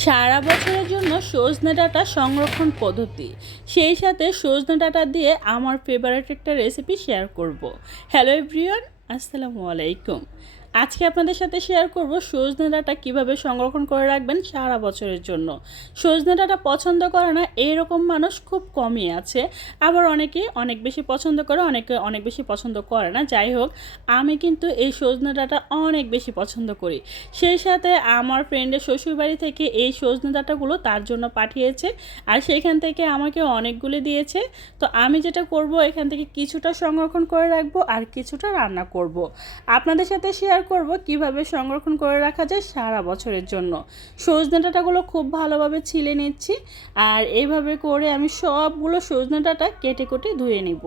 সারা বছরের জন্য সজনে ডাটা সংরক্ষণ পদ্ধতি। সেই সাথে সজনে ডাটা দিয়ে আমার ফেভারিট একটা রেসিপি শেয়ার করব। হ্যালো এভরিওয়ান আসসালামু আলাইকুম। আজকে আপনাদের সাথে শেয়ার করব সজনে ডাঁটা কীভাবে সংরক্ষণ করে রাখবেন সারা বছরের জন্য। সজনে ডাঁটা পছন্দ করে না এইরকম মানুষ খুব কমই আছে। আবার অনেকে অনেক বেশি পছন্দ করে, অনেকে অনেক বেশি পছন্দ করে না। যাই হোক, আমি কিন্তু এই সজনে ডাঁটা অনেক বেশি পছন্দ করি। সেই সাথে আমার ফ্রেন্ডের শ্বশুরবাড়ি থেকে এই সজনে ডাঁটাগুলো তার জন্য পাঠিয়েছে আর সেখান থেকে আমাকে অনেকগুলি দিয়েছে। তো আমি যেটা করব, এখান থেকে কিছুটা সংরক্ষণ করে রাখব আর কিছুটা রান্না করব। আপনাদের সাথে শেয়ার করব, কীভাবে সংরক্ষণ করে রাখা যায় সারা বছরের জন্য। সজনে ডাঁটাগুলো খুব ভালোভাবে ছিলে নিচ্ছি আর এইভাবে করে আমি সবগুলো সজনে ডাঁটা কেটে কেটে ধুয়ে নিব।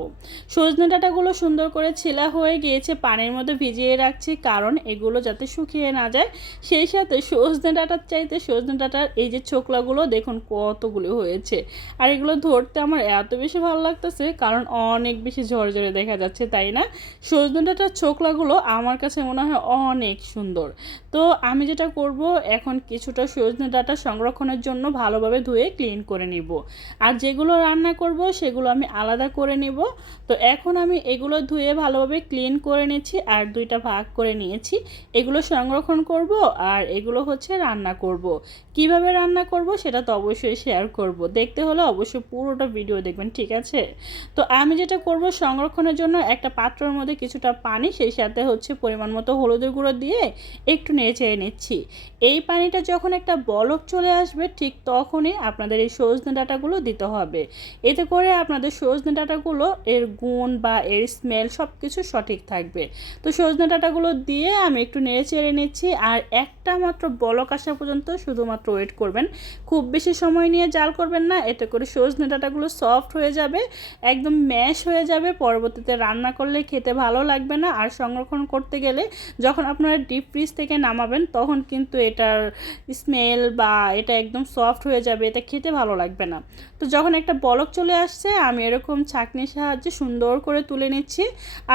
সজনে ডাঁটাগুলো সুন্দর করে ছিলা হয়ে গিয়েছে, পানির মধ্যে ভিজিয়ে রাখছি কারণ এগুলো যাতে শুকিয়ে না যায়। সেই সাথে সজনে ডাঁটার চাইতে সজনে ডাঁটার এই যে ছোকলাগুলো দেখুন কতগুলো হয়েছে। আর এগুলো ধরতে আমার এত বেশি ভালো লাগতেছে কারণ অনেক বেশি ঝরঝরে দেখা যাচ্ছে, তাই না? সজনে ডাঁটার ছোকলাগুলো আমার কাছে মনে হয় অনেক সুন্দর। তো আমি যেটা করব, এখন কিছুটা সজনে ডাটা সংরক্ষণের জন্য ভালোভাবে ধুয়ে ক্লিন করে নিব। আর যেগুলো রান্না করব, সেগুলো আমি আলাদা করে নিব। তো এখন আমি এগুলো ধুয়ে ভালোভাবে ক্লিন করে নিচ্ছি আর দুইটা ভাগ করে নিয়েছি। এগুলো সংরক্ষণ করব আর এগুলো হচ্ছে রান্না করব। কীভাবে রান্না করব, সেটা তো অবশ্যই শেয়ার করব। দেখতে হলে অবশ্যই পুরোটা ভিডিও দেখবেন, ঠিক আছে? তো আমি যেটা করব, সংরক্ষণের জন্য একটা পাত্রের মধ্যে কিছুটা পানি, সেই সাথে হচ্ছে পরিমাণ মতো হলুদের গুঁড়ো দিয়ে একটু নেড়ে নিচ্ছি। এই পানিটা যখন একটা বলক চলে আসবে, ঠিক তখনই আপনাদের এই সজনে ডাটাগুলো দিতে হবে। এতে করে আপনাদের সজনে ডাটাগুলো এর গুণ বা এর স্মেল সব কিছু সঠিক থাকবে। তো সজনে ডাটাগুলো দিয়ে আমি একটু নেড়ে চেড়ে নিচ্ছি আর একটা মাত্র বলক আসা পর্যন্ত শুধুমাত্র ওয়েট করবেন। খুব বেশি সময় নিয়ে জাল করবেন না, এতে করে সজনে ডাটাগুলো সফট হয়ে যাবে, একদম ম্যাশ হয়ে যাবে। পরবর্তীতে রান্না করলে খেতে ভালো লাগবে না। আর সংরক্ষণ করতে গেলে যখন আপনারা ডিপ ফ্রিজ থেকে নামাবেন, তখন কিন্তু এটার স্মেল বা এটা একদম সফট হয়ে যাবে, এটা খেতে ভালো লাগবে না। তো যখন একটা বলক চলে আসছে, আমি এরকম ছাঁকনির সাহায্যে সুন্দর করে তুলে নিচ্ছি।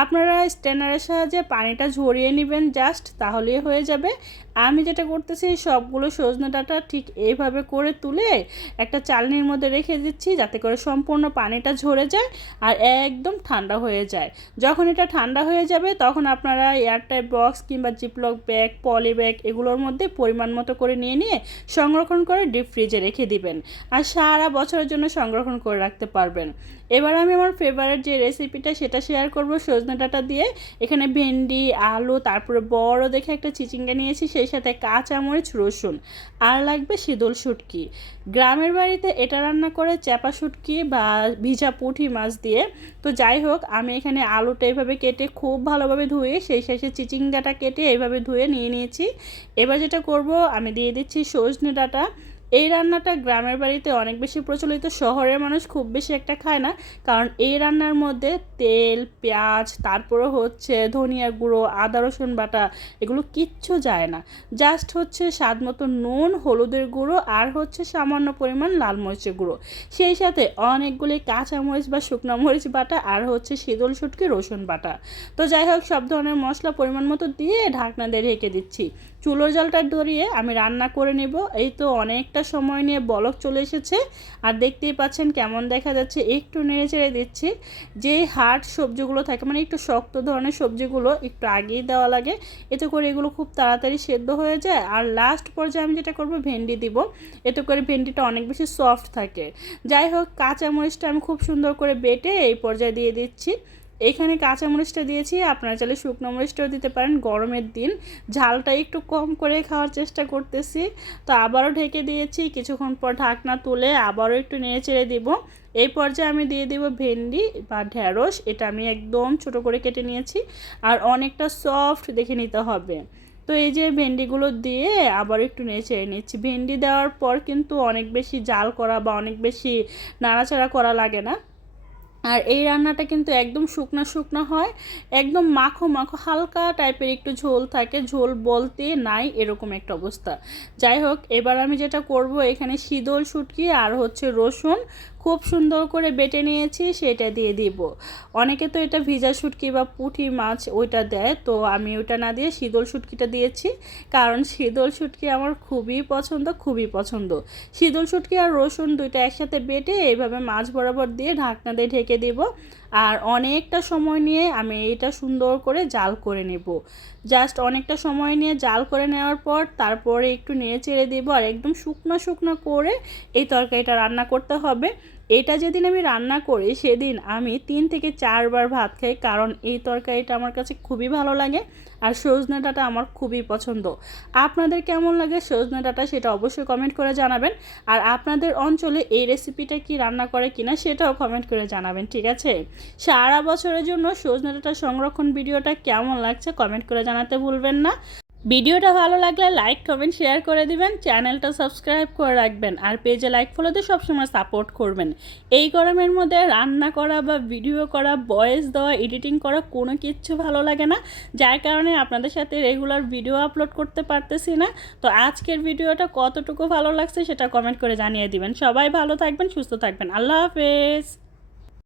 আপনারা স্ট্যান্ডারের সাহায্যে পানিটা ঝরিয়ে নেবেন জাস্ট তাহলেই হয়ে যাবে। আমি যেটা করতেছি, সবগুলো সজনে ডাঁটা ঠিক এইভাবে করে তুলে একটা চালনির মধ্যে রেখে দিচ্ছি, যাতে করে সম্পূর্ণ পানিটা ঝরে যায় আর একদম ঠান্ডা হয়ে যায়। যখন এটা ঠান্ডা হয়ে যাবে, তখন আপনারা এয়ারটাইট বক্স কিংবা জিপলক ব্যাগ, পলি ব্যাগ এগুলোর মধ্যে পরিমাণ মতো করে নিয়ে নিয়ে সংরক্ষণ করে ডিপ ফ্রিজে রেখে দিবেন। আর সারা বছরের জন্য সংরক্ষণ করে রাখতে পারবেন। এবার আমি আমার ফেভারিট যে রেসিপিটা সেটা শেয়ার করব সজনে ডাঁটা দিয়ে। এখানে ভেন্ডি, আলু, তারপরে বড় দেখে একটা চিচিঙ্গা নিয়েছি, সেই সাথে কাঁচামরিচ, রসুন। আর লাগবে শীতল শুটকি। গ্রামের বাড়িতে এটা রান্না করে চ্যাপা শুটকি বা ভিজা পুঁটি মাছ দিয়ে। তো যাই হোক, আমি এখানে আলুটা এইভাবে কেটে খুব ভালোভাবে ধুয়ে, সেই শেষে চিচিঙ্গাটা কেটে এইভাবে ধুয়ে নিয়ে নিয়েছি। এবার যেটা করব, আমি দিয়ে দিচ্ছি সজনে ডাঁটা। এই রান্নাটা গ্রামের বাড়িতে অনেক বেশি প্রচলিত, শহরের মানুষ খুব বেশি একটা খায় না। কারণ এই রান্নার মধ্যে তেল, পেঁয়াজ তারপরে হচ্ছে ধনিয়ার গুঁড়ো, আদা, রসুন বাটা, এগুলো কিচ্ছু যায় না। জাস্ট হচ্ছে স্বাদ মতো নুন, হলুদের গুঁড়ো আর হচ্ছে সামান্য পরিমাণ লাল মরিচের গুঁড়ো। সেই সাথে অনেকগুলি কাঁচা মরিচ বা শুকনো মরিচ বাটা আর হচ্ছে শীতল শুটকি রসুন বাটা। তো যাই হোক, সব ধরনের মশলা পরিমাণ মতো দিয়ে ঢাকনা দিয়ে রেখে দিচ্ছি। চুলোর জলটা ধরিয়ে আমি রান্না করে নেব। এই তো অনেকটা সময় নিয়ে বলক চলে এসেছে। আর দেখতেই পাচ্ছেন কেমন দেখা যাচ্ছে। একটু নেড়ে চেড়ে দিচ্ছি। যে হার্ড সবজিগুলো থাকে মানে একটু শক্ত ধরনের সবজিগুলো একটু আগেই দেওয়া লাগে। এতে করে এগুলো খুব তাড়াতাড়ি সেদ্ধ হয়ে যায়। আর লাস্ট পর্যায়ে আমি যেটা করব, ভেন্ডি দিব। এতে করে ভেন্ডিটা অনেক বেশি সফট থাকে। যাই হোক, কাঁচামরিচটা আমি খুব সুন্দর করে বেটে এই পর্যায়ে দিয়ে দিচ্ছি। এখানে কাঁচা মরিচটা দিয়েছি, আপনারা চাইলে শুকনো মরিচটাও দিতে পারেন। গরমের দিন ঝালটা একটু কম করে খাওয়ার চেষ্টা করতেছি। তো আবারও ঢেকে দিয়েছি, কিছুক্ষণ পর ঢাকনা তুলে আবারও একটু নেড়ে চেড়ে দিব। এই পর্যায়ে আমি দিয়ে দিব ভেন্ডি বা ঢ্যাঁড়স এটা আমি একদম ছোট করে কেটে নিয়েছি। আর অনেকটা সফট দেখে নিতে হবে। তো এই যে ভেন্ডিগুলো দিয়ে আবার একটু নেড়ে নিচ্ছি। ভেন্ডি দেওয়ার পর কিন্তু অনেক বেশি জাল করা বা অনেক বেশি নাড়াচাড়া করা লাগে না। আর এই রান্নাটা কিন্তু একদম শুকনা শুকনো হয়, একদম মাখো মাখো, হালকা টাইপের একটু ঝোল থাকে, ঝোল বলতে নাই এরকম একটা অবস্থা। যাই হোক, এবার আমি যেটা করব, এখানে শীতল শুটকি আর হচ্ছে রসুন খুব সুন্দর করে বেটে নিয়েছি, সেটা দিয়ে দিব। অনেকে তো এটা ভিজা শুটকি বা পুঁটি মাছ ওইটা দেয়, তো আমি ওটা না দিয়ে শীতল শুটকিটা দিয়েছি। কারণ শীতল শুটকি আমার খুবই পছন্দ খুবই পছন্দ। শীতল শুটকি আর রসুন দুইটা একসাথে বেটে এইভাবে মাছ বরাবর দিয়ে ঢাকনা দিয়ে ঢেকে দিব। আর অনেকটা সময় নিয়ে আমি এটা সুন্দর করে জাল করে নেব। জাস্ট অনেকটা সময় নিয়ে জাল করে নেওয়ার পর তারপরে একটু নেড়ে চেড়ে দেবো আর একদম শুকনো শুকনো করে এই তরকারিটা রান্না করতে হবে। এটা যেদিন আমি রান্না করি, সেদিন আমি তিন থেকে চারবার ভাত খাই, কারণ এই তরকারিটা আমার কাছে খুবই ভালো লাগে আর সজনে ডাঁটা আমার খুবই পছন্দ। আপনাদের কেমন লাগে সজনে ডাঁটা সেটা অবশ্যই কমেন্ট করে জানাবেন। আর আপনাদের অঞ্চলে এই রেসিপিটা কি রান্না করে কিনা সেটাও কমেন্ট করে জানাবেন, ঠিক আছে? সারা বছরের জন্য সজনে ডাঁটা সংরক্ষণ ভিডিওটা কেমন লাগছে কমেন্ট করে জানাতে ভুলবেন না। ভিডিওটা ভালো লাগলে লাইক কমেন্ট শেয়ার করে দিবেন চ্যানেলটা সাবস্ক্রাইব করে রাখবেন, আর পেজে লাইক ফলো দিয়ে সবসময় সাপোর্ট করবেন। এই গরমের মধ্যে রান্না করা বা ভিডিও করা ভয়েস দেওয়া এডিটিং করা কোনো কিচ্ছু ভালো লাগে না। যার কারণে আপনাদের সাথে রেগুলার ভিডিও আপলোড করতে পারতেছি না। তো আজকের ভিডিওটা কতটুকু ভালো লাগছে সেটা কমেন্ট করে জানিয়ে দিবেন। সবাই ভালো থাকবেন, সুস্থ থাকবেন। আল্লাহ হাফেজ।